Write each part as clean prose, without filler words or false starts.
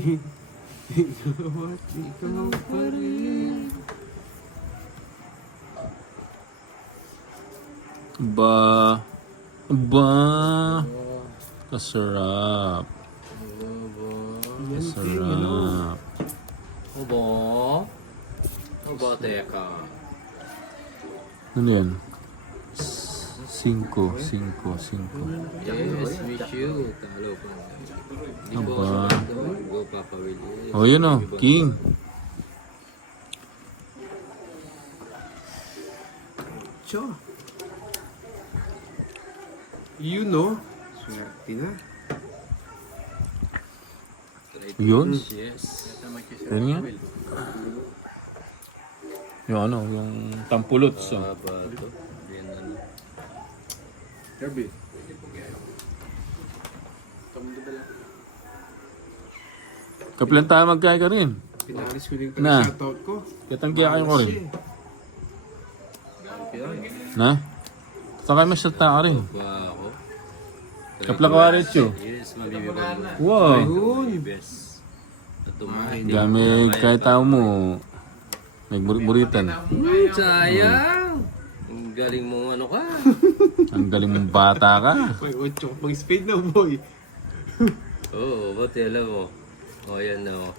Ikaw at ikaw pa rin. Ba. Kasarap. Kasarap. Obo. Obo, teka. Ano yan? 5. Yes, wish you. Talo pa. Di ko Aba. go, Papa Willie. Oh, yun o. King. Cho. You know. Swerte na. Yun. Yes. Yan nga. Yung ano, yung tampulot. So. Aba to. Yan ano. Herbie. Kapilan tayo magkaya ka rin. Pinalis ko din Na. pala shoutout ko. Katanggiya kayo ko rin. Champion. Na? Saan kayo masyata ka rin? Ba ako? Kaplakawarit yun. Yes, mabibigyan mo. Wow. Yun. Best. Natumahin. Gamit kahit tao mo. Nagburit-buritan. Sayang. Ang galing mo ano ka. Ang galing mong bata ka. Uy, ocho. Mag-speed na, boy. Oo, ba't alam mo? O yan na o.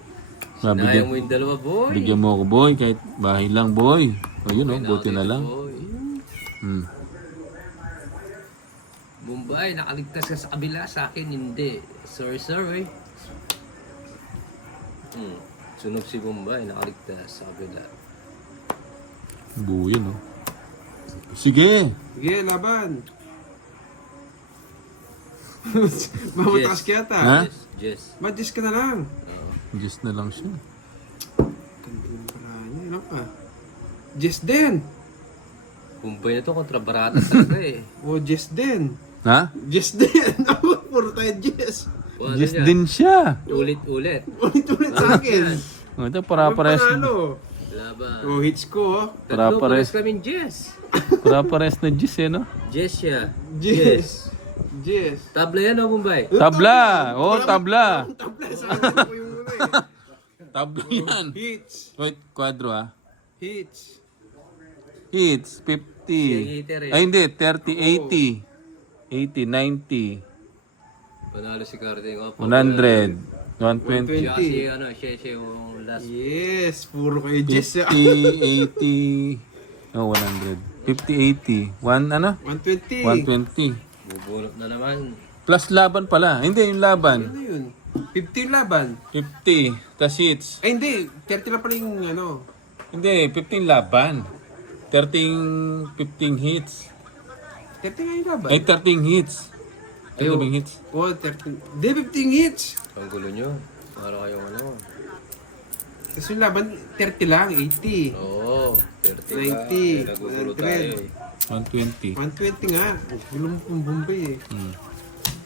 Sabi Sinayang mo yung dalawa, boy. bigyan mo ako, boy. Kahit bahay lang, boy. O yun, oh, buti na lang. Boy. Hmm. Mumbai, nakaligtas ka sa kabila. Sa akin, hindi. Sorry. Sunog si Mumbai, nakaligtas sa kabila. Buyan, oh. Sige. Sige, laban. Mamataas ka yata. Ha? Yes. Madis ka na lang. Just na lang siya. Ganda yung paraan niya. Ano pa? Jess din. Mumbai na to kontra barata talaga eh. O, Jess din. Ha? Jess din. Ako, puro tayo Jess. O, ano Just yan? din siya. Ulit-ulit. Ulit-ulit sa akin. O, ito, para-pares. Laban. O, hits ko, oh. Tatlo Para-pares. pares kaming Jess. Para-pares na Just, eh, no? Jess siya. Jess. Jess. Tabla yan o Mumbai. Tabla! Oh, tabla! Tabla sa akin ko yung ano eh. Tabla yan. Hits. Wait, kwadro, ha? Hits. Hits, 50. Ay, hindi, 30, 80. 80, 90. Panalo si Carding. 100. 120. Siya kasi ano, siya yung last. Yes, puro kayo Jess. 50, 80. No, 100. 50, 80. 1, ano? 120. 120. Bubulot na naman. Plus laban pala. Hindi, yung laban. Ano yun? 50 laban. 50. Tas hits. Ay, hindi. 30 lang pala yung ano. Hindi, 15 laban. 15 hits. 30 nga yung laban. Ay, 13 hits. Ay, Ayo. 13 hits. Oh, 13. Hindi, 15 hits. Ang gulo nyo. Para kayong ano. Tapos yung laban, 30 lang. 80. Oo. 30 90, Nagugulo 100. tayo eh. 120. 120 nga. Gulong pong Bombay eh. Hmm.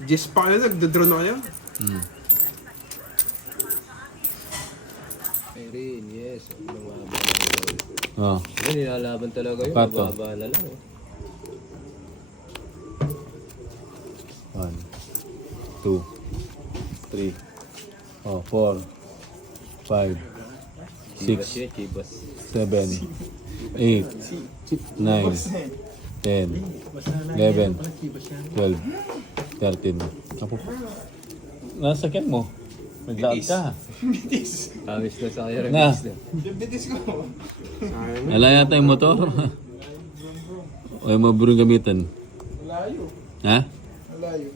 Jess pa kayo, nagdodraw na kayo. Hmm. Ayun, yes. Lumaba na Oh. yun. Nilalaban talaga yun. Pato. Mababa na lang eh. 1, 2, 3, 4, 5, Chibas 6, yun, chibas. 7, 8, 9, 10, 11, 12, 13. Apo. Nasakyan mo. Naglaad ka. Amis na sa kaya. Na. Bitis ko. Sayang. Ala yata yung motor. O yung maburong gamitan. Malayo. Ha? Malayo.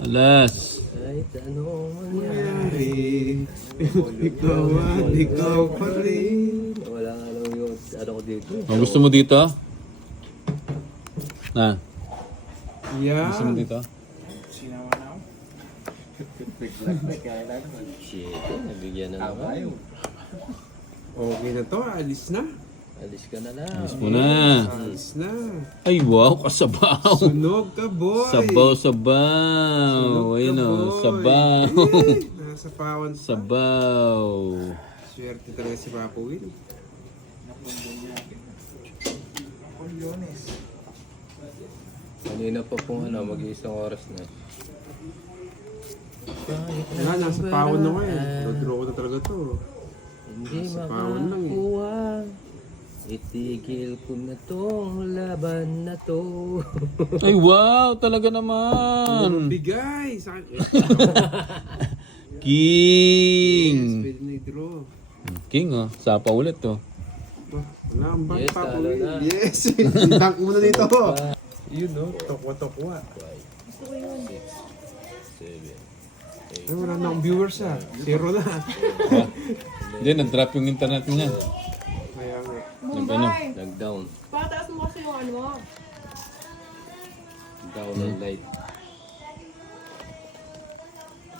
Alas. Kahit ano Nangyari. Ikaw at ikaw pa rin. wala nga lang yung ano ko dito. O, gusto mo dito? Na? Yeah. Gusto mo dito? Shit, nabigyan na naman. Okay na to, alis na. Alis ka na lang. Alis mo na. Alis na. Ay, wow, kasabaw. Sunog ka, boy. Sabaw, sabaw. Sunog ka, Ayun o, boy. sabaw. Eh, nasa pawan pa. Sabaw. Swerte talaga si Papa Will. Kanina pa pong ano, mag-iisang oras na. Na, nasa pawon na ko eh. Draw ko na talaga to. Hindi Sa pawon lang eh. makakuha. Itigil ko na tong laban na to. Ay, wow! Talaga naman! Bigay! Sa akin. King! Pwede na i-draw. King, oh. Sapa ulit, oh. Wala ang bang Yes, Papa talo Will. na. Yes! Tank mo na dito. Yun no, tokwa-tokwa. 7. Ay, wala na akong viewers ah. Zero na. Hindi, nag-drop yung internet niya. Kaya nga. Nag-ano? Nag-down. Pataas mo kasi yung ano mo. Down ang light.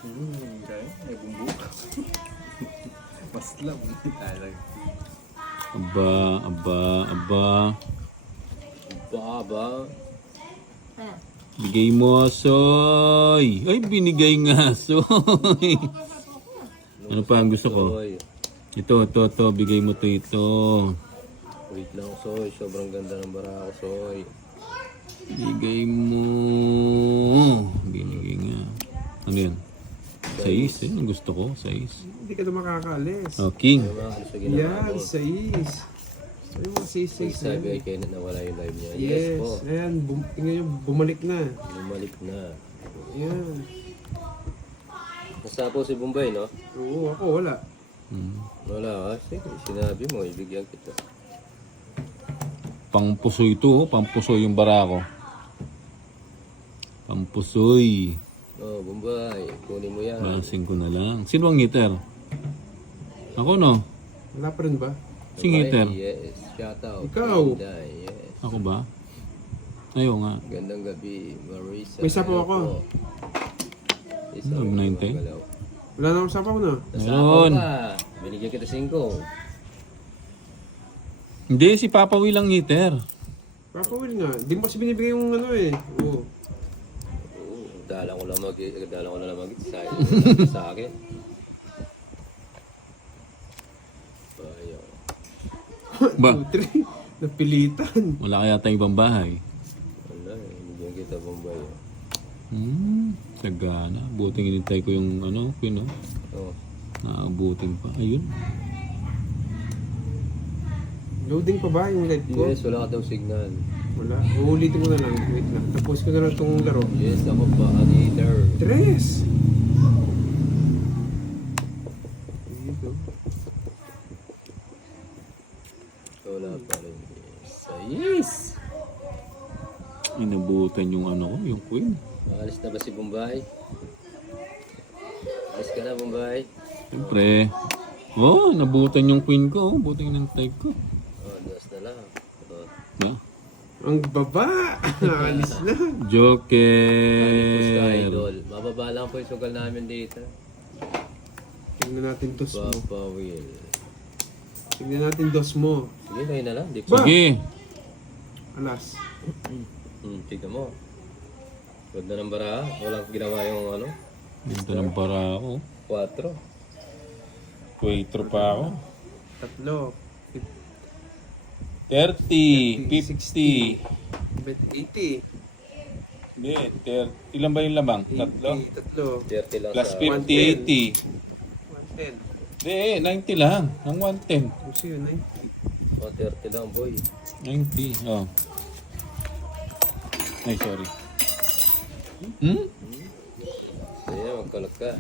Okay, may bumbu. Maslam. Talaga. Aba, aba, aba. Baba. Bigay mo, Soy. Ay, binigay nga, Soy. Ano pa ang gusto ko? Soy. Ito. Bigay mo to ito. Wait lang, Soy. Sobrang ganda ng barako, Soy. Bigay mo. Binigay nga. Ano yan? Sais, eh. Ang gusto ko, sais. Hindi ka na makakaalis. Oh, King. Ano ano sa ginawa Yan, mo? sais. Ay, mga sais na Sabi yan. ay kayo na nawala yung live niya. Yes, Yes, po. ayan, tingnan nyo, bumalik na. Bumalik na. Yan. Basta po si Bombay, no? Oo, ako wala. Hmm. Wala ka. Sige, sinabi mo, ibigyan kita. Pangpusoy ito, oh. Pangpusoy yung barako. Pampusoy. Oh, Bombay. Kunin mo yan. Basing ko na lang. Sino ang hitter? Ako, no? Wala pa rin ba? Sing hitter? Yes. Shout out. Ikaw. Bombay, yes. Ako ba? Ayaw nga. Gandang gabi, Marisa. May sapaw Hello ako. po. Isa Ano, 90? galaw. Wala na akong sapaw na. Nasapaw Meron. ka. Binigyan kita 5. Hindi, si Papa Will ang hitter. Papa Will nga. Di mo kasi binibigay yung ano eh. Oo. Dala ko lang sa, sa akin. Bayo. Ba? 2, 3. Napilitan. Wala kaya tayong ibang bahay. Wala eh. Binigyan kita, Bombay. Sagana. Buting inintay ko yung ano, Queen, no? Oh. Naabutin pa. Ayun. Loading pa ba yung live ko? Yes, wala ka daw signal. Wala. Uulitin ko na lang. Wait lang. Tapos ko na lang itong laro. Yes, ako pa. Leader. 3. Dito. Wala pa rin. Yes. Inabutan yung ano ko, yung Queen. Alis na ba si Bombay? Alis ka na, Bombay. Siyempre. Oh, nabutan yung Queen ko. Oh, buting inintay ko. Oh, das na lang. Oh. Ba? Ang baba! Alis na. Basta, Joker. idol. Mababa lang po yung sugal namin dito. Tingnan natin dos mo. Papa Will. Tingnan natin dos mo. Sige, kayo na lang. Di ko. Ba? Sige. Alas. Tignan mo. Huwag na ng bara. Walang ginawa yung ano. Ganda ng para ako. 4. 4 pa ako. 3. 30, 50. 80. Hindi, 30. Ilan ba yung lamang? Tatlo? 3. 30 lang Plus sa... 50, 80. 110. Hindi, 90 lang. Ang 110. Kasi yun, 90. Oh, 30 lang, boy. 90, oh. Ay, sorry. Sige, magkalak ka.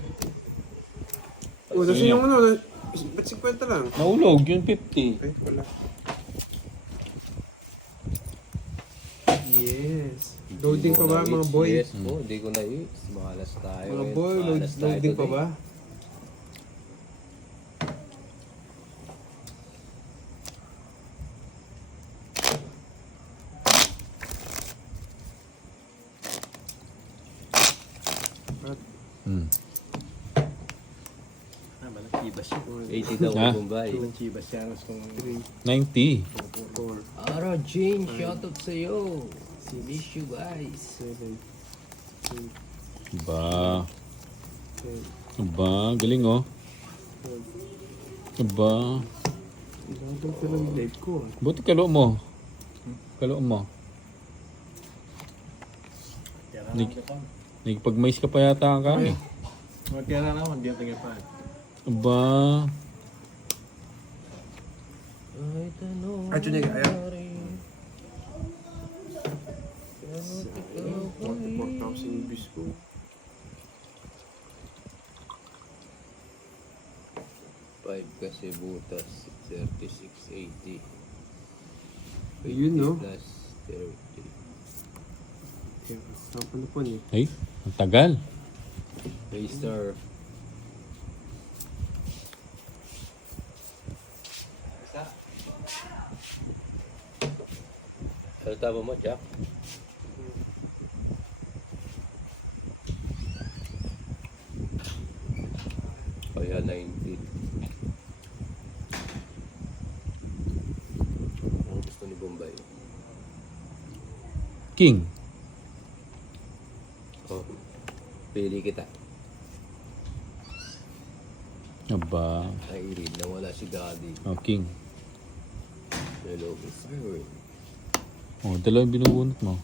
Oh, nasa yung ano, ba't 50 lang? Naulog, yung 50. Okay, wala. Yes. Loading pa ba mga boy? Yes po, hindi ko na-hits. Mahalas tayo. Mga eh. boy, Mahalas tayo loading pa today. ba? Hmm. Ah, malang chibas siya. 80 daw Ha? ang Bombay. Malang chibas siya. Gusto kong 90. 4, Ara, Jane, shoutout sa'yo. Miss you guys. 7, 8, Ba. 10, Ba, galing oh. 12. Ba. Ilang ka lang live ko. Buti kalo mo. Kalo mo. kaya Nig- Nagpag-mais ka pa yata ka eh. Magkira naman, di ang tingin pa. Aba. Ay, tanong. Acho niya kaya. Kaya't ikaw 44,000 yung bis ko. Five kasi butas, 3680. Ayun, no? Plus 30. Okay, tapon na po niya. Ay, ang tagal. Racer. Ano tama mo, Jack? Kaya 90. Ang gusto ni Bombay. King. Oh, pili kita. Aba. Irene, nawala si Daddy. Oh, King. Hello, Miss Irene. Oh, dalawang binubunot mo.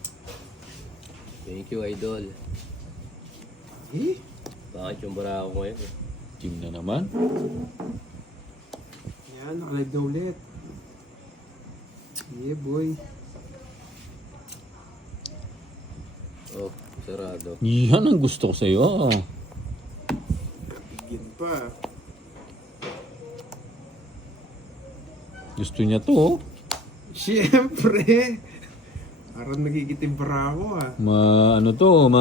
Thank you, Idol. Eh? Bakit yung bara ako ngayon? King na naman. Yan, nakalive na ulit. Yeah, boy. Oh, sarado. Yan ang gusto ko sa'yo. Bigyan pa. Gusto niya to. Oh. Siyempre. Parang nagigitim para ako ah. Ano to,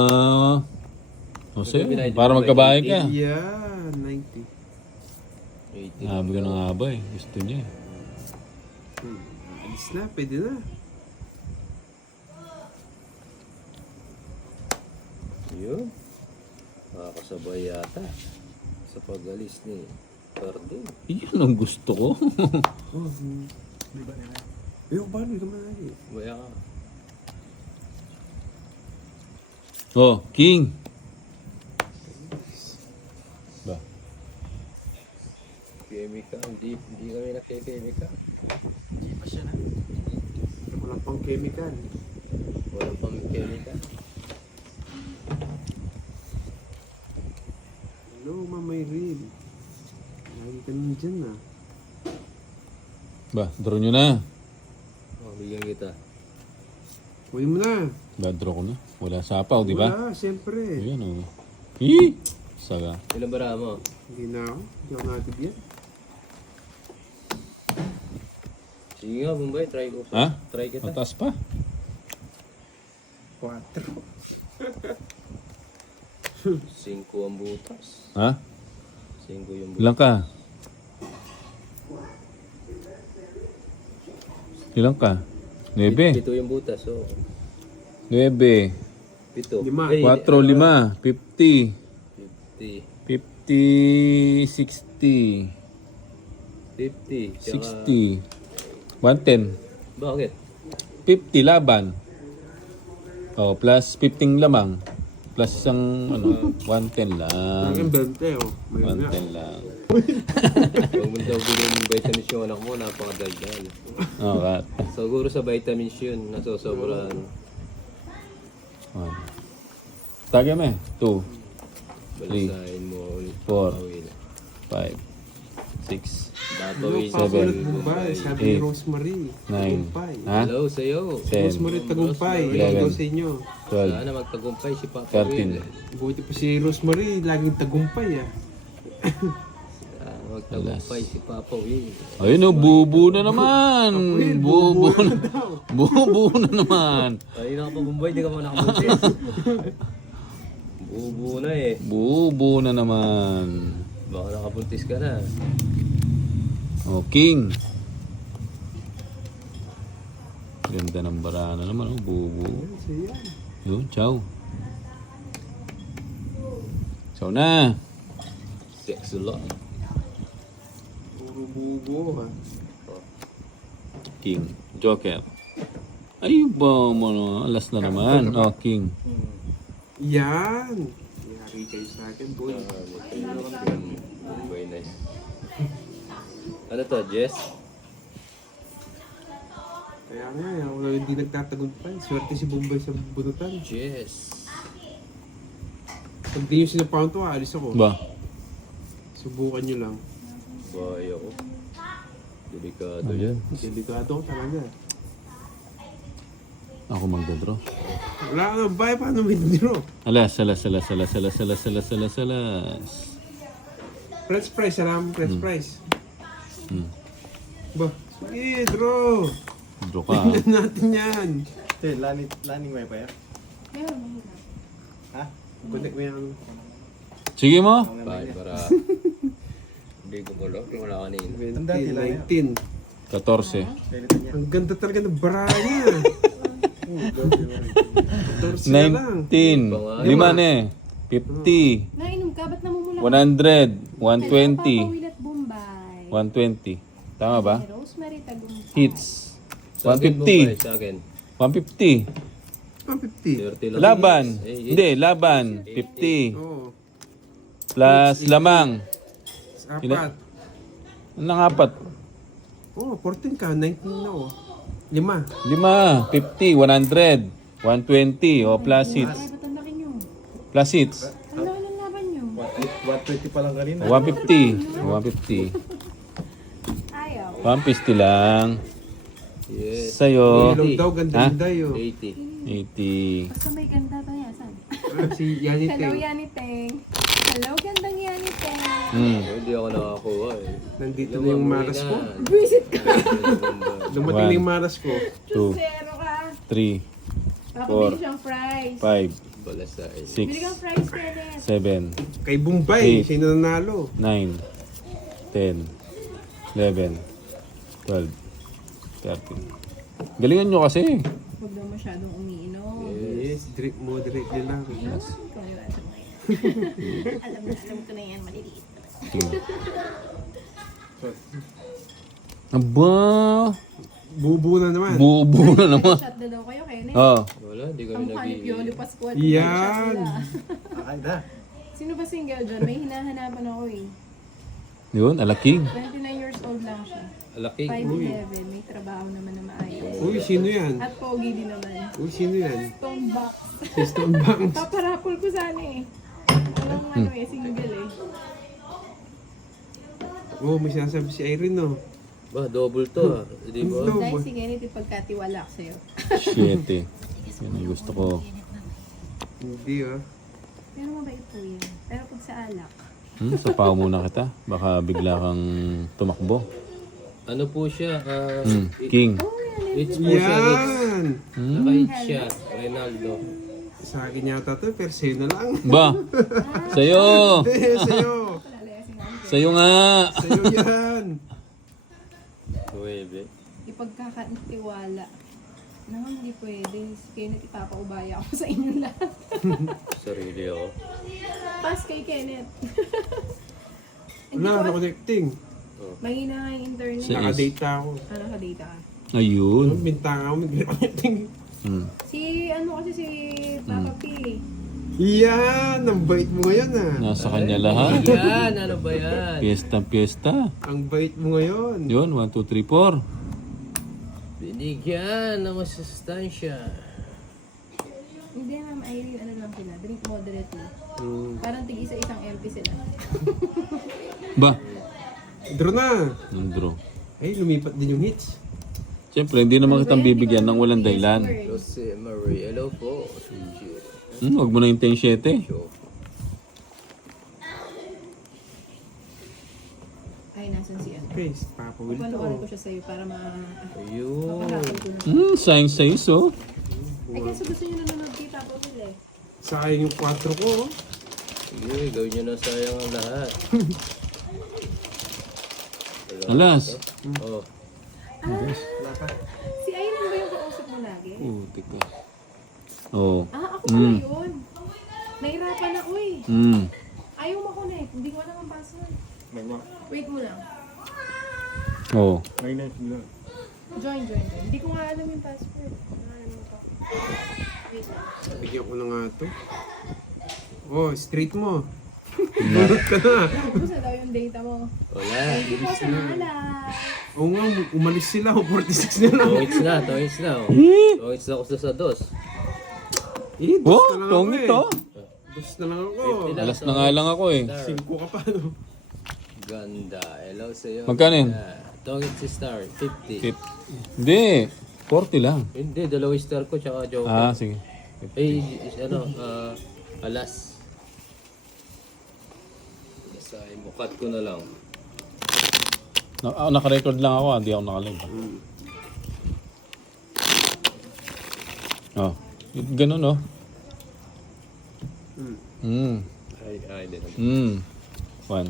O sa'yo, para magkabahay ka. Yeah, 90. 80. Habi ka ng haba eh. Gusto niya. Alis na, pwede na. Yun. Makakasabay yata sa pag-alis ni Cardin. Yan ang gusto ko. Oh, di ba nila? Ayun, paano? Ito man lagi. Baya ka. Oh, King. Ba? Chemical. Hindi kami nagke-chemical. Di pa siya na. Walang pang chemical. Walang pang chemical. Hello, Mamay Rin. Lagi ka naman dyan ah. Ba, draw nyo na. Oh, bigyan kita. Huwag mo na. Ba, draw ko na. Wala sapaw, di ba? Wala, siyempre. Ayan o. Saga. Ilan bara mo? Hindi na ako. Hindi ako nakatibyan. Sige nga, Bombay. Try ko. Ha? Try kita. Mataas pa. 4. 5 ang butas. Ha? 5 yung butas. Ilang ka? Ilang ka? 9. 7 yung butas. So, 9. 7. 5. 4, 5. 50. 50. 50, 60. 50. Tsaka, 60. 110. bakit? 50 laban. Oh, plus 15 lamang. Plus isang 110 lang. Aking 20 oh. Mayroon nga. 110 lang. Huwag mo daw bilhin yung vitamins yung anak mo, napakadagdag. Oh, kat. Siguro sa vitamins yun, nasosobrahan. Tagay mo eh. 2, Balasahin mo ulit. 4, Awin. 5, 6, Batawin Ano, papalit seven, mo ba? Sabi ni eight, Rosemary. 9. Tagumpay. Ha? Hello sa'yo. 10, Rosemary Tagumpay. Rosemary. Hello sa inyo. 12, Sana magtagumpay si Papa 13. Will. Buti pa si Rosemary. Laging tagumpay ah. Sana magtagumpay si Papa Will. Ayun o, bubu na naman. Bubu na. daw. Bubu na naman. Kanina ka pa Bombay, di ka pa nakabuntis. Bubo na eh. Bubu na naman. Baka nakabuntis ka na. Oh, King. Ganda ng barana naman. Oh, bubu. So yan. Yun, ciao. Ciao na. Sex a lot. Puro bubo ha. King. Joker. Ay, ba mo. Alas na naman. Oh, King. Yan. Yari kayo sa akin boy. Bombay nice. Ano to, Jess? Kaya nga, wala hindi nagtatagumpay. Swerte si Bombay sa bunutan. Jess. Pag di yung sinapound to, alis ako. Ba? Subukan nyo lang. Boy, ako. Delikado yan. Delikado ko talaga. Ako magdadraw. Wala ka nga bay, paano withdraw? Alas. French fries, alam mo French fries. Ba, sige, draw. Draw ka. Tingnan natin yan. Hey, laning may pa yan? Meron, meron. Ha? Connect mo yan. Sige mo. Para. Hindi ko gulo. Wala kanina. 19. 14. Pwede niya. Ang ganda talaga ng bara niya. 14 na lang. 19. Lima na eh. 50. Nainom ka? Ba't namumula 100. 120. Papawilat Bombay. 120. Tama ba? Rosemary Tagumpay. Hits. Sa akin, Bombay, 150. Sa akin. 150. 150. 30 lang. Laban. Hindi, laban. 50. Oo. Plus lamang. Apat. Anong apat? Oo, 14 ka. 19 na oh. 5. 5. 50. 100. 120. O plus hits. Ay, ba't ang laki nyo? Plus hits. Ang laki ng laban nyo. 120 pa lang kanina. 150. 150. Ayaw. 150 lang. Yes. Sa'yo. Ilog daw, ganda-ganda yun. 80. 80. Basta may ganda to yan. Saan? Si Yani Hello, Teng. Yaniteng. Hello, gandang Yaniteng. Hindi ako nakakuha eh. Nandito na yung maras ko. Visit ka. Dumating na yung maras ko. 2, Zero ka. 3, Papabili siyang fries. 5, Balasay. 6, Bili kang fries, Kenneth. 7, Kay Bombay, Eight. sino nanalo? 9, 10, 11, 12, 13. Galingan nyo kasi. Huwag daw masyadong umiinom. Yes, drink moderately lang. Ikaw yung sa mga yan. alam ko na yan, maliliit. Tingnan. Aba, Bubu na naman. buo na naman. Shot na daw kayo, Kenneth. Oh, Wala, hindi kami Ang hanip nag-i- yun, lipas ko at Yan. Ay na. Sino ba single dyan? May hinahanapan ako eh. yun, alaking. 29 years old lang siya. Alaki. 5'11", may trabaho naman na maayos. Uy, sino yan? At pogi din naman. Uy, sino yan? Stone box. Si Stone Banks. Paparapol ko sana eh. Alam mo ano eh, single eh. Oh, may sinasabi si Irene, no? Ba, double to ah. Di ba? No. Dahil si Kenneth yung pagkatiwala ko sa'yo. 7. Yan ang gusto ko. Hindi, oh. Pero mabait po yan. Pero pag sa alak, Sapaw muna kita. Baka bigla kang tumakbo. Ano po siya? King. Hits po siya. Hits. Yan! Naka-hits siya. Ronaldo. Sa akin yata to, pero sa'yo na lang. Ba? Sa'yo! Eh, sa'yo! palalayasin ako. Sa'yo nga! Sa'yo yan! Nueve. Ipagkakatiwala. Naman hindi pwede. Si Kenneth ipapaubaya ako sa inyo lahat. Sarili ako. Pass kay Kenneth. Wala, na-connecting. Mahina nga yung internet. Sa- Nakadata ako. Ano ka data ka? Ayun. Bintanga ako, mag-connecting. Si ano kasi si Papa P. Yan! Ang bait mo ngayon, ah. Nasa kanya lahat. Yan! Ano ba yan? Fiesta. Ang bait mo ngayon. Yun, 1, 2, 3, 4. Binigyan ng masustansya. Hindi ma'am Irene, ano lang sila, drink moderately. Hmm. Parang tig-isa-isang MP sila. Ba? Draw na! Nandro. Ay, lumipat din yung hits. Siyempre, hindi naman kitang bibigyan ng walang dahilan. Jose Marie. Hello po. Suji. Huwag mo na yung 10-7. Show. Ay, nasan si ano? Okay, Papa Will Panuorin ko to. siya sa'yo para Ayun. mapahapon ko na. Science size, oh. Ay, kaso gusto niyo nanonood kay Papa Will eh. Sayang yung 4 ko, oh. Sige, gawin nyo na sayang ang lahat. Alas. Oh. Si Irene ba yung kausap mo lagi? Putik ka. Oh. Ako pala yun. Nahirapan ako eh. Mm. Ayaw ma-connect. Hindi ko alam ang password. Wait mo lang. Oh. May na. Join. Hindi ko nga alam yung password. Ano pa? Wait lang. Bigyan ko na nga to. Oh, straight mo. Marot ka na. Ubus na daw yung data mo. Wala. Thank you po sa mga like. Oo nga, umalis sila. 46 na lang. Tongits na. Tongits na. Oh. Tongits na ako sa dos. Eh, Oh, basta lang ako tongit eh. oh. Bus na lang ako. 50 lang. Alas na nga lang ako eh. Star. 5 ka pa, no? Ganda. Hello sa'yo. Magkano yun? Tongit si Star. 50. Hindi, 40 lang. Hindi, dalawa star ko tsaka joker. Ah, sige. Eh, ano, alas. Basahin mo. Cut ko na lang. Naka-record lang ako, hindi ako nakalive. Oh, ganun oh. Ay, din. 1,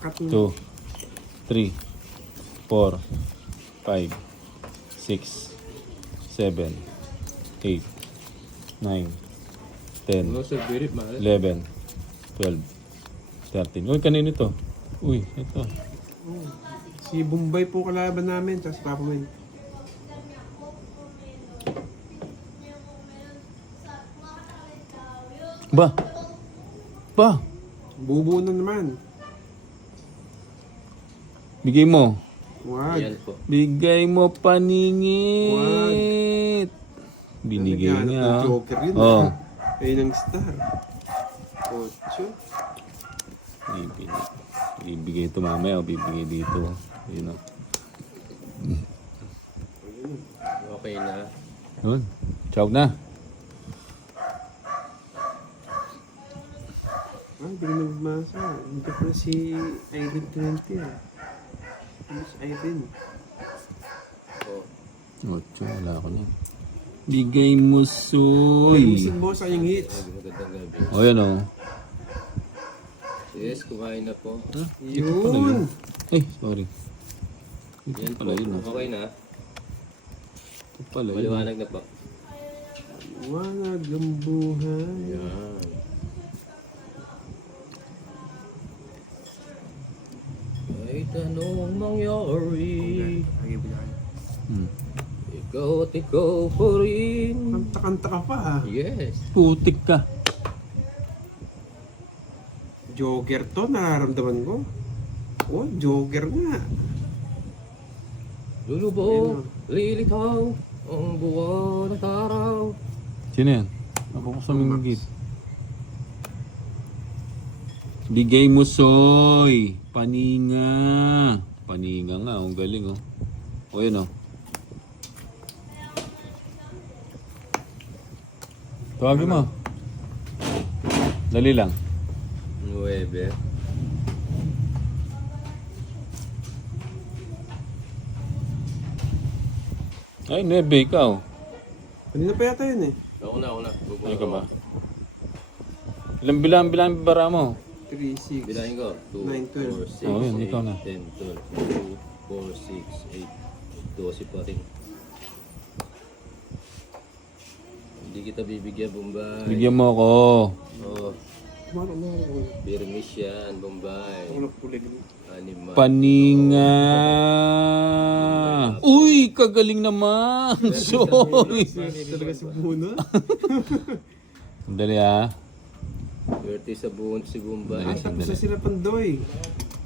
Cut mo. 2, 3, 4, 5, 6, 7, 8, 9, 10, Ano sa birit, mahal? 11, 12, 13. Uy, kanino ito? Uy, ito. Si Bombay po kalaban namin, tapos Papa May. Ba? Ba? Bubuo na naman. Bigay mo. Wag. Yan po. Bigay mo paningit. Binigay Naghanap niya. ng Joker yun. Oh. Ayun ang star. 8. Bibigay ito mamaya o bibigay dito. Yun o. Okay na. Yun. Chow na. Ay, hindi ko nagmasa. Hindi pala si Irene 20 ah. Ano si Irene? Oh. 8. Wala ko na. Bigay mo soy. Ayusin mo sa yung hits. Magandang gabi. O yan o. Yes, kumain na po. Yun! Ay, sorry. Yan po. Pala yun, ah. Okay na. Ito pala yun. Maliwanag na po. Wanag ang buhay. Yan. Kahit anong mangyari, ikaw at ikaw pa rin. Kanta-kanta ka pa ah. Yes. Putik ka. Joker to, nararamdaman ko. Oh, Joker nga. Lulubog, lilitaw, ang buwan at araw. Sino yan? Ako ko sa minggit. Bigay mo soy. Paninga. Paninga nga. Ang galing oh. O yun oh. Tawagin mo. Dali lang. 9. Ay, nebe ikaw. Kanina pa yata yun eh. Ako na. Ano ka ba? Ilang bilang bara mo? 3, 6. Bilahin ko. 9, 2, 4, 6, Oh, yun, ikaw na. 10, 12, 2, 4, 6, 8, 12 pa rin. Hindi kita bibigyan, Bombay. Bigyan mo ako. Oh, Maro. Birmis yan, Bombay. Ako napulig. Animal. Paninga. Uy, kagaling naman. Soy. Talaga si Buno. Sandali ah. Swerte sa buong si Bombay. Ay, tapos na sila Pandoy.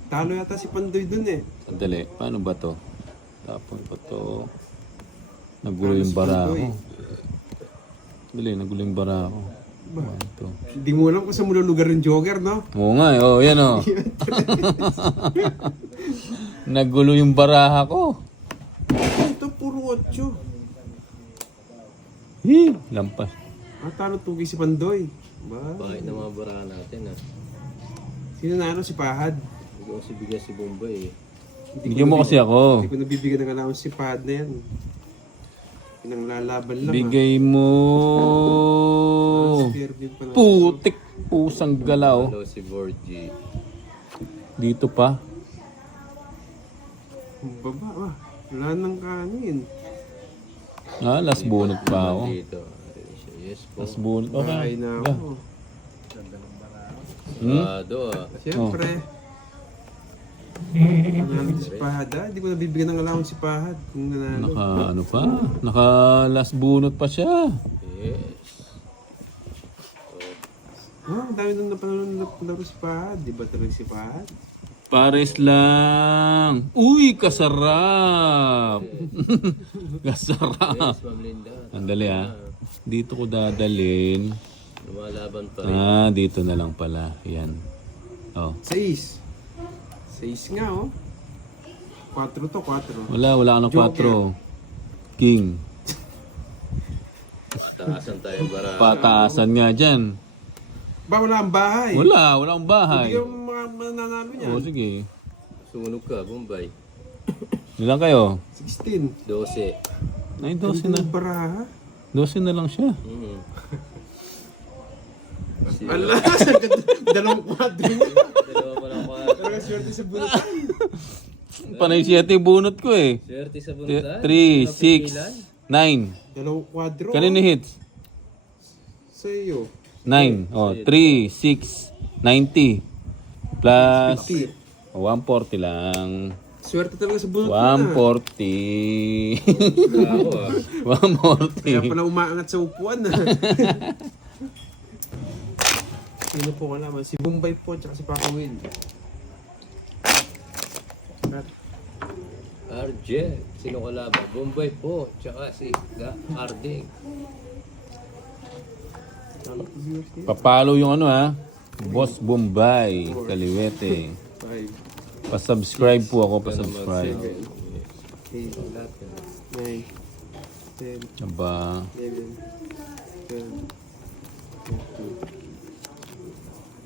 Talo yata si Pandoy dun eh. Sandali. Paano ba to? Tapon pa to. Nagulo yung bara ko. Dali, nagulo yung bara ko. Ito. Hindi mo alam kung saan mo lugar yung Joker, no? Oo nga eh. Oh, yan oh. Nagulo yung baraha ko. Ito, puro 8. Hi, lampas. Talo tugi si Pandoy. Ba? Bakit na mga barahan natin, ha? Sino na si Pahad? Hindi ko kasi bigyan si Bombay, eh. Bigyan mo kasi ako. Hindi ko nabibigyan ng allowance si Pahad na yan. Pinanglalaban lang Bigay mo. Si Ervin pa na. Putik. Pusang galaw. Hello, si Borgie. Dito pa. Baba, wala nang kanin. Ah, last bunot pa ako. Dito. Yes po. Last bunot. Bahay Okay. na Yeah. ako. Sarado, ah. Siyempre. Nanalo si Pahad ah. Hindi ko nabibigyan ng allowance si Pahad kung nanalo. Naka ano pa? Naka last bunot pa siya. Yes. Ang dami nung napanalo si Pahad. Di ba talaga si Pahad? Pares lang. Uy, kasarap. Kasarap. Yes, Ma'am Linda. Andali ah. Dito ko dadalhin. Lumalaban pa rin. Ah, dito na lang pala. Yan. Oh. 6. 6 nga, oh. 4 to, 4. Wala ka ng 4. King. Taasan tayo para... Pataasan nga dyan. Ba, wala ang bahay. Wala akong bahay. Hindi yung mga mananalo niya. Oo, sige. Sunog ka, Bombay. Ilan kayo? 16. 12. Ay, 12 na. Baraha. 12 na lang siya. Mm. Ala, dalawang kwadro. Dalawa pa lang pa. Pero swerte sa bunutan. Panay 7 bunot ko eh. Swerte sa bunutan. 3, 6, 9. Dalawang kwadro. Kanino hits? Sa iyo. 9. Oh, 3, 6, 90. Plus 50. 140 lang. Swerte talaga sa bunutan. 140. Ako Kaya 140. pala umaangat sa upuan na. Sino po ka naman? Si Bombay po, tsaka si Papa Will. RJ. Sino kalaban? Bombay po. Tsaka si Harding. Papalo yung ano ha. Boss Bombay. Kaliwete. 5, Pa-subscribe po ako. Pa-subscribe. 8, 9, 10, Aba. 11, 12,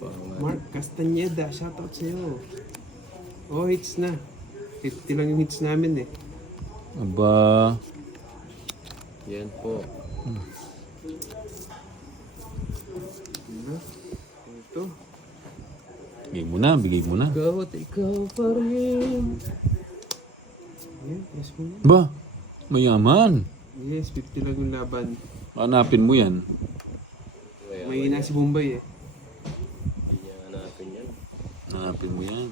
13. Mark Castañeda, shoutout sa'yo. Oh, hits na. 50 lang yung hits namin eh. Aba. Yan po. Ito. Bigay mo na. Bigay mo na. Ikaw at ikaw pa rin. Yan, yes mo yan. Ba. Mayaman. Yes, 50 lang yung laban. Hanapin mo yan. May ina si Bombay eh. Hindi niya hanapin yan. Hanapin mo yan.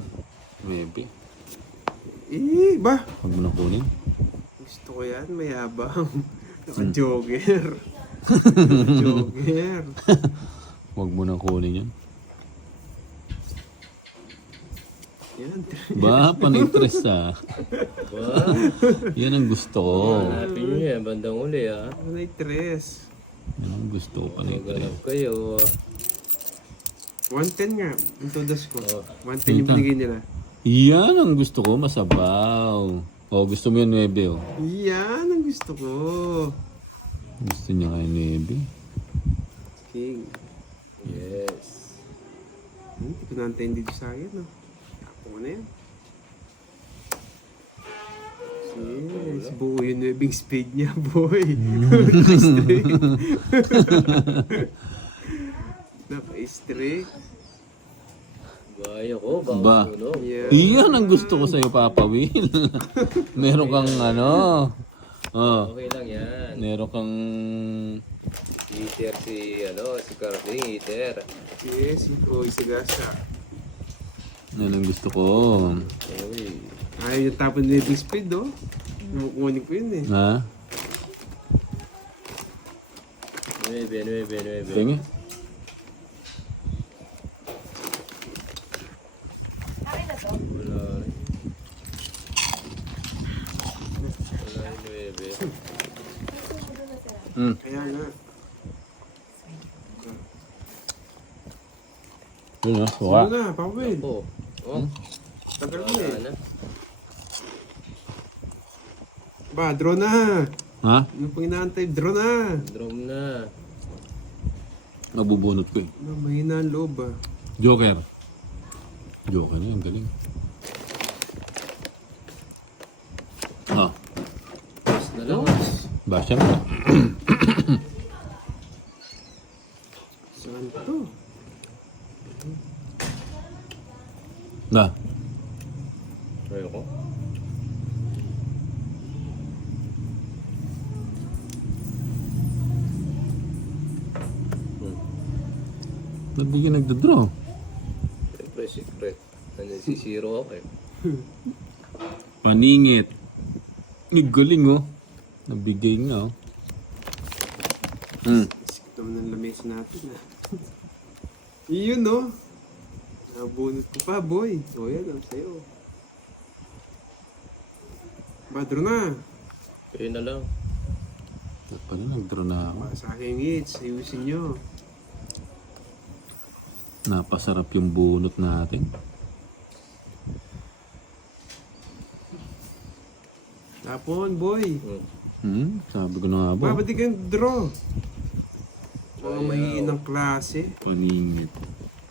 Maybe. Eh, ba? Huwag mo na kunin. Gusto ko yan, mayabang. Naka-jogger. Naka-jogger. Huwag mo na kunin yan. Yan. Ba, paninterest ah. Ba? Yan ang gusto ko. Hanapin niyo yan. Bandang uli ha. Ano yung tres? Yan ang gusto ko, paninterest. Maghanap kayo. 110 nga. Yung todas ko. Oh. 110 yung binigay nila. Yan ang gusto ko, masabaw. O, gusto mo yan, 9 oh. Yan ang gusto ko. Gusto niya kay 9. King. Yes. Hindi ko na-antay dito sa akin, no? Ako na yan. Yes, buo yung webing speed niya, boy. Naka-straight. Naka-straight. Bayo ko. Baka Ba? sunog. Yeah. Iyan ang gusto ko sa'yo, Papa Will. Meron kang ano. Oh, Okay lang yan. meron kang... Eater si Carving. Eater. Yes, oh, Isagasa. Yan ang gusto ko. Uy. Ayaw yung tapon ng webing speed, oh. Nakukunin ko yun, eh. Ha? 9. Tingin? Wala rin. Wala yung 9. Hmm. Kaya nga. Yun na, Sige suka. na, Pawin. Oh. Oh. Tagal mo Wala eh. na. Ba, draw na. Ha? Ano pang inaantay? Draw na. Drum na. Nabubunot ko eh. Ano, mahina ang loob, ah. Joker. Joker na, ang galing. Ah, Pass na lang. ba siyempre. Saan to? Na. Ayoko. Nabigyan nagdadraw. Siyempre, secret. Nansisiro ako eh. Paningit. Ang galing oh. Nabigay nga oh. Hmm. Isip naman ng lamesa natin, ah. Iyon, no? Nabunot ko pa, boy. O, yan, ang sayo. Ba, draw na. Kayo na lang. Pala nagdraw na ako. Sa aking hits, ayusin nyo. Napasarap yung bunot natin. Tapon, boy. Sabi ko na nga ba? Babati kang draw. Mga mahihinang klase. Paningit.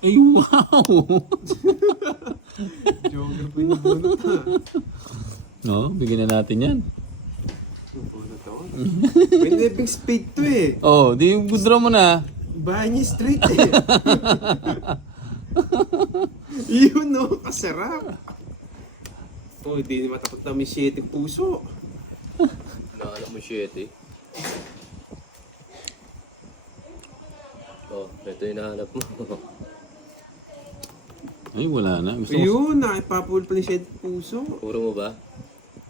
Ay, wow! Joker pa yung bunot ha. No, bigyan na natin yan. Yung bunot ako. May nebing spade to eh. Oh, di draw mo na. Bahay niya straight eh. Yun no, kasarap. Oh, hindi na matakot na may 7 puso. Nahanap mo 7. Oh, ito yung nahanap mo. Ay, wala na. Gusto ko. Ayun, nakipapul pa ni 7 puso. Puro mo ba?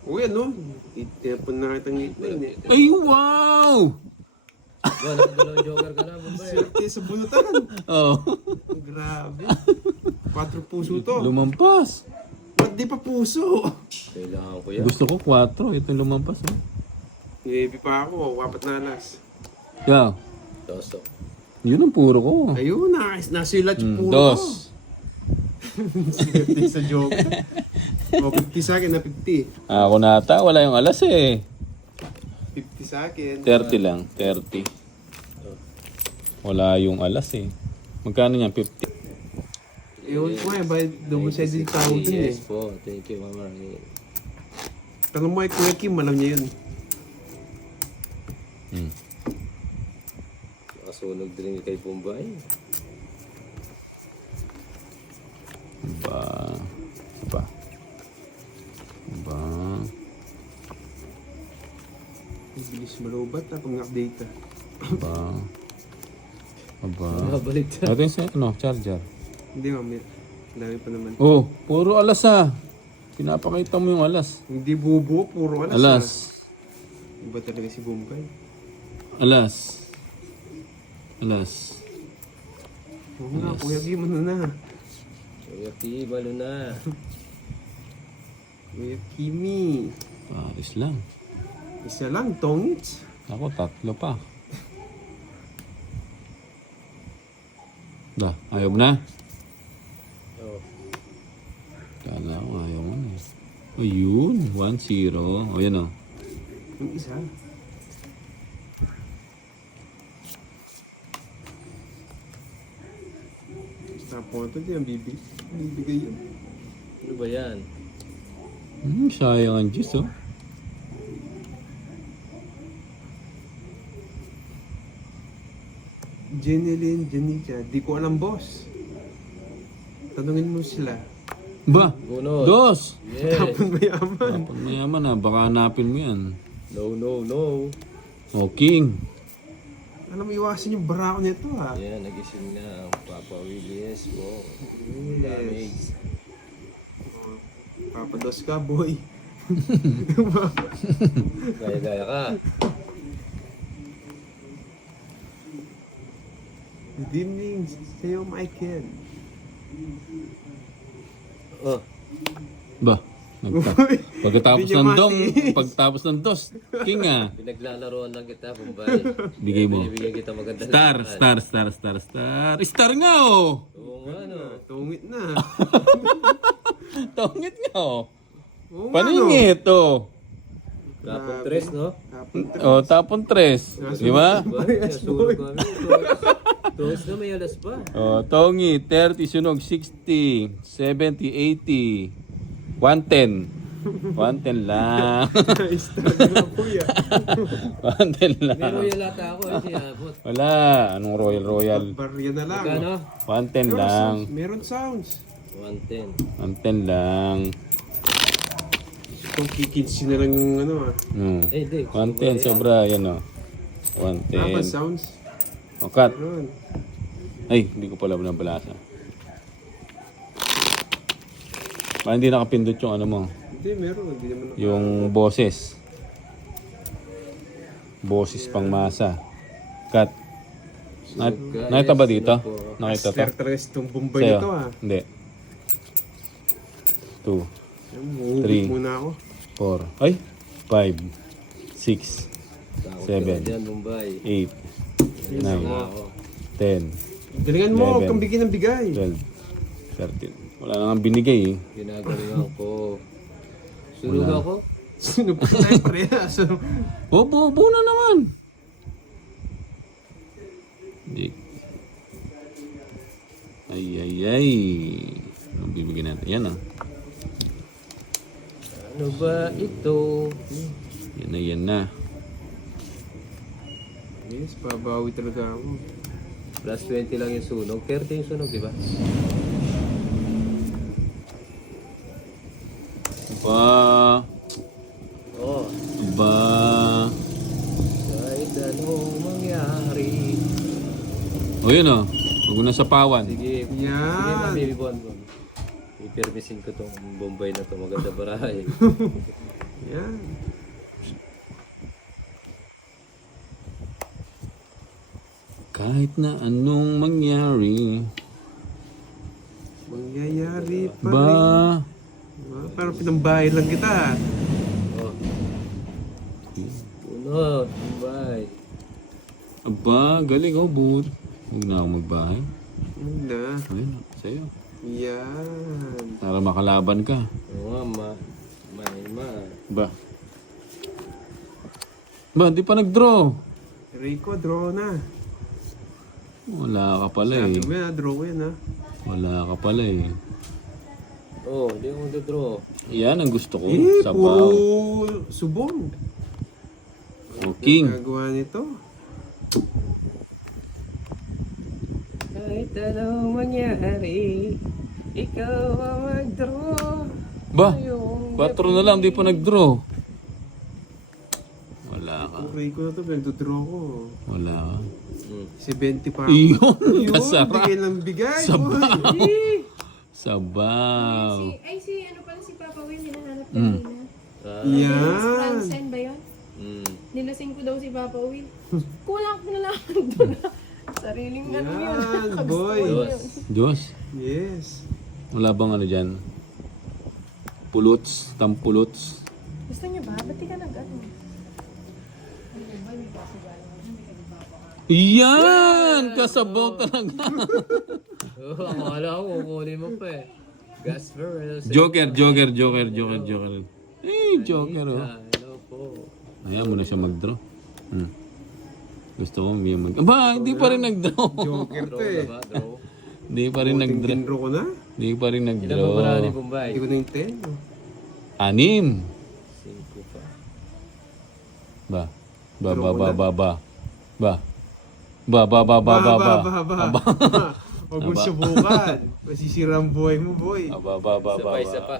Uy, ano? Itipon na kitang ngitnan eh. Ay, wow! Ba, nakadalawang joker ka na, Bombay. Swerte sa bunutan. Oh, Grabe. 4 puso to. lumampas. Ba't di pa puso? Kailangan ko yan. Gusto ko 4. Ito yung lumampas. Oh. Heavy pa ako, 4 na alas. Yeah. Doso. Yun ang puro ko. Ayun, nasilat yung puro ko. Dos. Swerte sa joke. O, 50 sa akin na 50. Ako nata, wala yung alas eh. 50 sa akin. 30 lang, 30. Wala yung alas eh. Magkano yan? 50. Ewan ko eh, bakit double sided tawag dun eh. Yes po. Thank you, Mama. Tanong mo kay Kuya Kim, alam niya yun. Nakasunog din kay Bombay. Ba. Ba. Ba. Ang bilis malubat ha, pag update ha. Ba. Ba. Nakabalik na. Ito yung charger. Hindi mamaya, dami pa naman. Oh, puro alas ah. Pinapakita mo yung alas. Hindi bubo, puro alas. Alas. Ha. Iba talaga si Bombay. Alas. Alas. Oo nga, Kuya Kim, ano na? Kuya Kim, ano na? Kuya Kimi. Paris lang. Isa lang, tongits. Ako, 3 pa. Da, ayaw mo na? Oh. Kala ko ayaw mo na. Ayun, 1-0. O yan o. Yung isa. Basta po ito, di ang bibigay yun. Ano ba yan? Sayang ang juice oh. Jeneline, Janica, di ko alam boss. Tanungin mo sila. Ba? Bunot. Dos! Yes. Tapon mayaman. Pag mayaman ah, baka hanapin mo yan. No, no, no. O, king. Alam mo, iwasan yung barako nito ha. Yan, nagising na ang Papa Willies mo. Yes. Papados ka, boy. Gaya-gaya ka. Good evening, sa'yo, Michael. Oh, Ba? Uy, Pagkatapos Hindi niya ng dom, matiis. pagtapos ng dos, king ah. pinaglalaroan lang kita, Bombay. Bigay mo. Binibigyan kita maganda Star, laruan. star, star, star, star. Star nga oh! Oo nga, no. tungit na. Tongit nga oh. Oo nga, no? Paningit oh. Kapag tres, no? Tapon Oh, tapon 3. Di ba? Ba? Nasunog kami. Tuwis na may alas pa. Oh, tongi, 30, sunog, 60, 70, 80, 110. 110 lang. Star na, kuya. 110 May lang. royal ata ako, hindi abot. Wala. Anong royal? Barya na lang. Magkano? 110 lang. Meron sounds. 110. 110 lang. Kung kikinsi na lang yung ano ah. Eh, hindi. 110 sobra. Yan o. Tama 110. sounds. O, cut. Meron. Ay, hindi ko pala nabalasa. Ba, hindi nakapindot yung ano mo. Hindi, meron. Hindi naman ako. Yung boses. Boses pang masa. Cut. Nakita ba dito? Nakita to? Master talaga itong Bombay Sa'yo? nito ah. Hindi. 2, Mahugot 3. muna ako. 4. Ay! 5, 6, Takot ka 7, na dyan, Bombay. 8, 9, Ako. 10, Galingan mo, huwag 11. kang bigyan ng bigay. 12, 13. Wala na nga binigay eh. Ginagalingan ko. Sunog Wala. ako. Sino pa tayo parehas? Opo na naman. Hindi. Ay. Anong bibigyan natin? Yan ah. Ano ba ito? Yan na. Yes, pabawi talaga ako. Plus 20 lang yung sunog. 30 yung sunog, di ba? Oh, Ba. kahit anong mangyari. O yun o. Huwag mo na sa pawan. Sige, sige Yan. Baby Bon. Ipirmisin ko tong Bombay na to. Maganda barahay. Yan. Kahit na anong mangyari. Mangyayari pa rin. Ba. Parang pinambahay lang kita. Oh. Puno, Bombay. Aba, galing oh, bud. Huwag na ako magbahay. Yun na. Ayun, sa'yo. Yan. Para makalaban ka. Oo nga, ma. Ba. Ba, di pa nag-draw. Rico, draw na. Wala ka pala eh. Sabi mo yan, draw ko yan ha. Wala ka pala eh. Oh, di ako mag-draw. Yan ang gusto ko. Eh, Sabaw. puro subong. O, king. Gagawa nito. Kahit anong mangyari, ikaw ang mag-draw. Ba, 4 na lang, di pa nag-draw. Wala ka. Rico na to, nagdodraw ko. Wala ka. Si 20 pa ako. Iyon, Yun, kasarap. bigay ng bigay. Sabaw. boy. Sabaw. Si ano pala si Papa Will, hinahanap Mm. kanina. Yan. Franzen ba yun? Nilasing ko daw si Papa Will. Kulang ko na lang doon. Sariling ano yun. Yan, boy. Diyos. Yes. Wala bang ano dyan? Puluts, tampulots. Gusto niyo ba? Ba't di ka nag-ano? Yan! Kasabaw talaga. Oh, akala ko, kukunin mo pa eh. Gasper, Joker. Eh, Joker oh. hello po. Ayaw mo na siya mag-draw. Gusto ko may mag... Aba, hindi pa rin nag-draw. Joker to Draw eh. na ba? Draw? Hindi pa rin nag-draw. Tindraw ko na. Hindi pa rin Ilan nag-draw. ba para ni Bombay? Hindi ko na yung 10. 6. 5 pa. Ba. Huwag mo subukan. Masisira ang buhay mo, boy. Isa pa.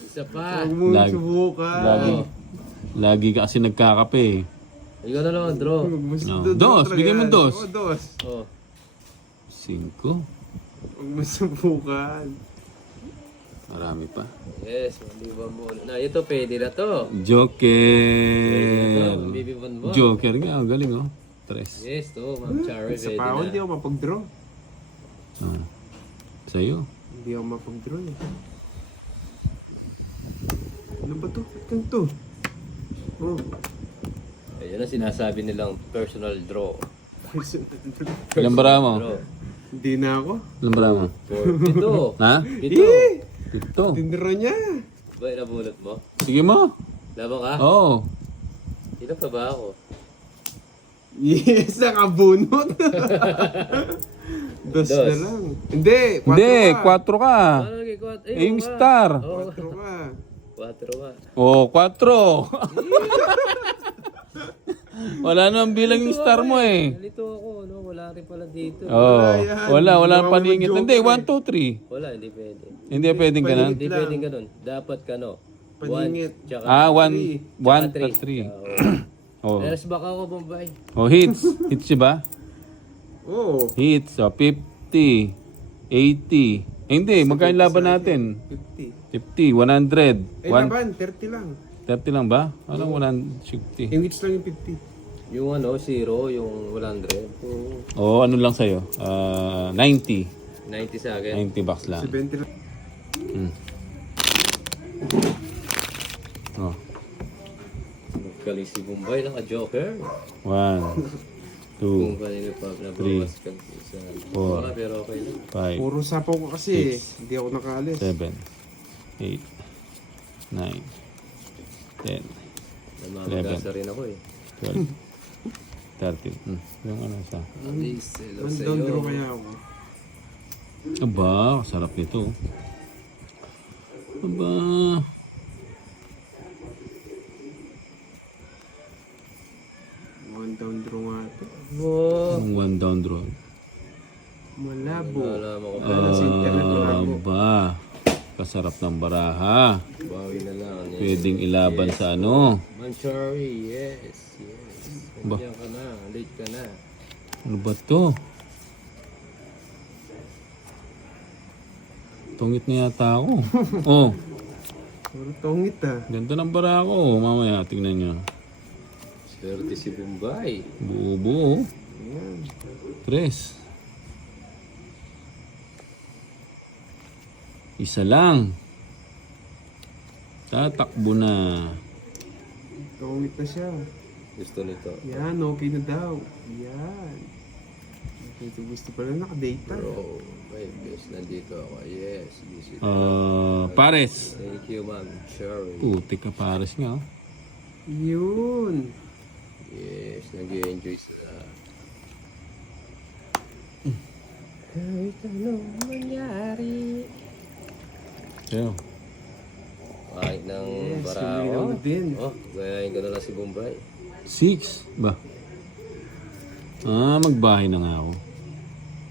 Isa pa. Huwag mo Lagi. subukan. Lagi ka kasi nagkakape eh. Ikaw na lang ang draw. Huwag mo No. subukan. Dos, bigyan mo dos. Oo, dos. Oh. 5. Huwag mo subukan. Marami pa. Yes, maliban mo. Na, ito pwede na to. Joker. Baby Bon Bon. Joker nga, ang galing oh. 3. Yes, to. Ma'am Charo, Sa pwede pawon, hindi na. ako mapag-draw. Sa'yo. Hindi ako mapag-draw eh. Ano ba to? Ba't ganito? Oh. Ayun ang sinasabi nilang personal draw. Ilang bara mo? Draw. Hindi na ako. Ilang bara mo? 42. Ha? Ito. Ito. Tindraw niya. Ba, nabulot mo? Sige mo. Laban ka? Oo. Ilan pa ba ako? Yes, nakabunot. Dos Dos. na lang. Hindi, 4 Hindi, ka. 4 ka. Ano, okay, 4. Eh, yung star. Oh, 4 ka. 4 ka. Oh, 4. Wala naman bilang yung star mo eh. Nalito ako, no? Wala rin pala dito. Oh, yan. wala Ginawa mo paningit. ng Hindi, Joker 1, 2, 3. Wala, hindi pwede. Hindi pwedeng ganun. Hindi lang. pwedeng ganun. Dapat ka, no? Paningit. Tsaka, Ah, 1 tsaka at 3. Oo. Oh. Meras baka ako, Bombay. Oh, hits. Hits siya ba? Oo. Hits. So, 50, 80. Eh, hindi, magkano laban natin? 50. 50, 100. Eh, laban, 30 lang. 30 lang ba? Anong 150? Yung hits lang yung 50. Yung ano, 0, yung 100. Oh, ano lang sa'yo? 90. 90 sa akin. 90 bucks lang. 70 lang. Oh, Galing si Bombay, naka-joker. 1, 2, kanino pa Three. nabawas ka sa... Four. Wala, pero okay lang. 5, Puro sapaw ko kasi. Six. Hindi ako nakaalis. 7, 8, 9, 10, Namamagasa rin ako eh. 12, 13. Yung ano sa... At least, hello Man, sa'yo. down draw kaya ako. Aba, sarap nito. Aba. One down draw nga ito. Wow. Ang one down draw. Malabo. Wala mo ko. Wala sa internet malabo. Aba. Kasarap ng baraha. Bawi na lang. Eh. Pwedeng ilaban sa ano. Manchari, yes. Yes. Ba? Nandiyan ka na. Late ka na. Ano ba to? Tungit na yata ako. Oh, Puro tongit ah. ganda ng bara ko. Mamaya, tingnan nyo. Swerte si Bombay. Buo-buo. Ayan. 3. Isa lang. Tatakbo na. Tongit na siya. Gusto nito. Yan, okay na daw. Yan. Gusto pala nakadata. Bro, my best. Nandito ako. Yes. Visit. Pares. Thank you, Ma'am Cherry. Putik ka pares nga. Oh. Yun. Yes. Nag-i-enjoy sila. Kahit anong mangyari. Sa'yo. Kahit ng Yes, barao. sumilaw din. Oh, gayahin ko na lang si Bombay. 6 ba? Magbahay na nga ako.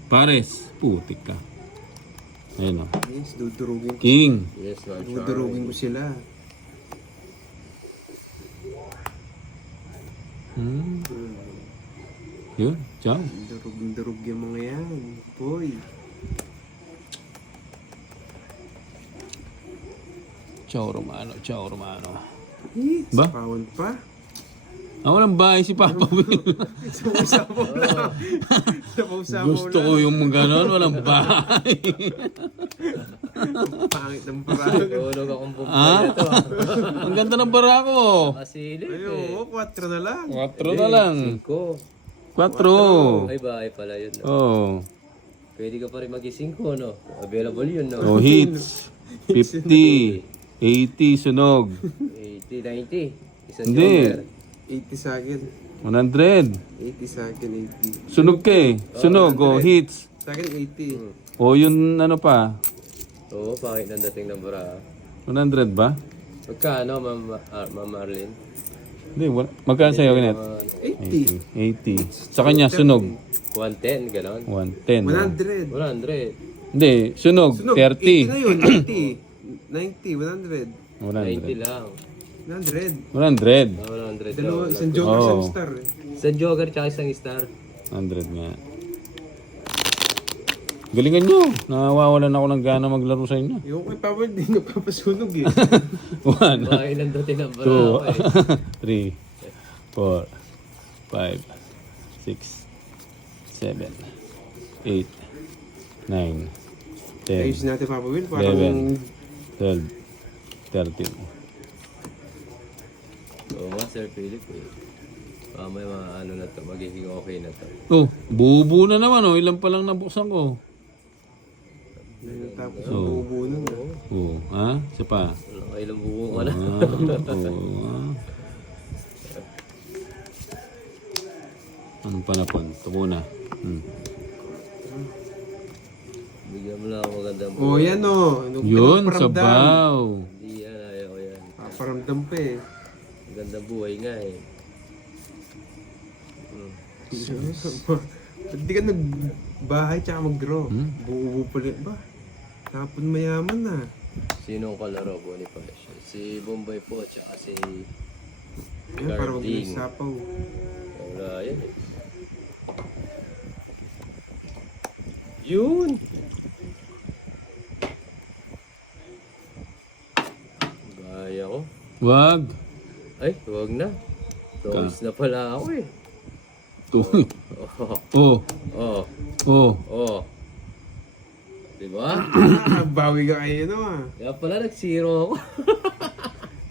Pares. Putik ka. Ayun o. Yes, dudurugin ko. King. Yes, Ma'am Cherry. Dudurugin ko sila. Yun. Ciao. Durug yung mga yan. Boy. Ciao Romano. Ciao Romano. Hits. Ba? Pawan pa. Walang bahay si Papa Will. Sapaw-sapaw lang. Sapaw-sapaw Gusto ko yung mga ganon. Walang bahay. Pangit ng parang. Tulog akong Bombay Ah? na to. Ang ganda ng bara ko. Masilip eh. Ayo, 4 na lang. 4 na lang. 5. 4. Ay, bahay pala yun. No? Oh. Pwede ka pa rin mag-ising ko, no? Available yun, no? Oh, hits. 50. 80 sunog. 80, 90. Isang Hindi. joker. 80 sa akin. 100. 80 sa akin, 80. Sunog ka eh. Sunog. Oh, hits. Sa akin, 80. Oh, yun ano pa. Oo, pangit ng dating ng bara. 100 ba? Magkano, Ma'am Arlene? Hindi. Magkano sa'yo, Kinet? 80. 80. Sa kanya, sunog. 110, gano'n? 110. 100. 100. Hindi, sunog. Sunog, 80 na 30. yun, 80. 90, 100. 90 100. lang. 100. 100. 100 Dalawa, daw. isang joker, Oo. isang star eh. Isang joker tsaka isang star. 100 nga. Galingan nyo. Nawawalan ako ng gana maglaro sa inyo. Yung kay Papa, hindi nagpapasunog eh. 1, Bakit ng dating ng bara 2, ako eh. 3, 4, 5, 6, 7, 8, 9, 10, Ayusin natin, Papa Will. Parang 11, 12, 13. Oo nga, Sir Philip eh. May mga ano na to, magiging okay na to. Oh, bubu na naman oh. Ilan pa lang nabuksan ko. tapos yung bubo nun. Oh, ha? Isa pa. Wala ka ilang buko ka na. Anong panapon? Ito muna. Bigyan mo lang ako magandang Oh, yan oh. Yun, Paparamdam. sabaw. Hindi yan, ayaw ko yan. Paparamdam pa eh. Magandang buhay nga eh. Ba't di ka nagbahay tsaka mag-draw? Buo pala ba? Tapon mayaman na. Sinong kalaro, Bonifacio? Si Bombay po, tsaka si... Yan, parang Carding. mabilis sapaw. Wala yan eh. Yun! Gaya ko. Wag. Ay, huwag na. Toys na pala ako eh. Tuloy. Oh, Oh. oh, Oh. oh. Diba? Bawi ka kayo no ah. Kaya pala nag-zero ako.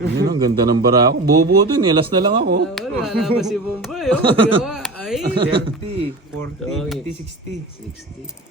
Yan, ang ganda ng bara ko. Bobo din eh. Last na lang ako. Wala na ba si Bombay? Oh, ginawa. Ay, Ay! 30, 40, Doggy. 50, 60. 60.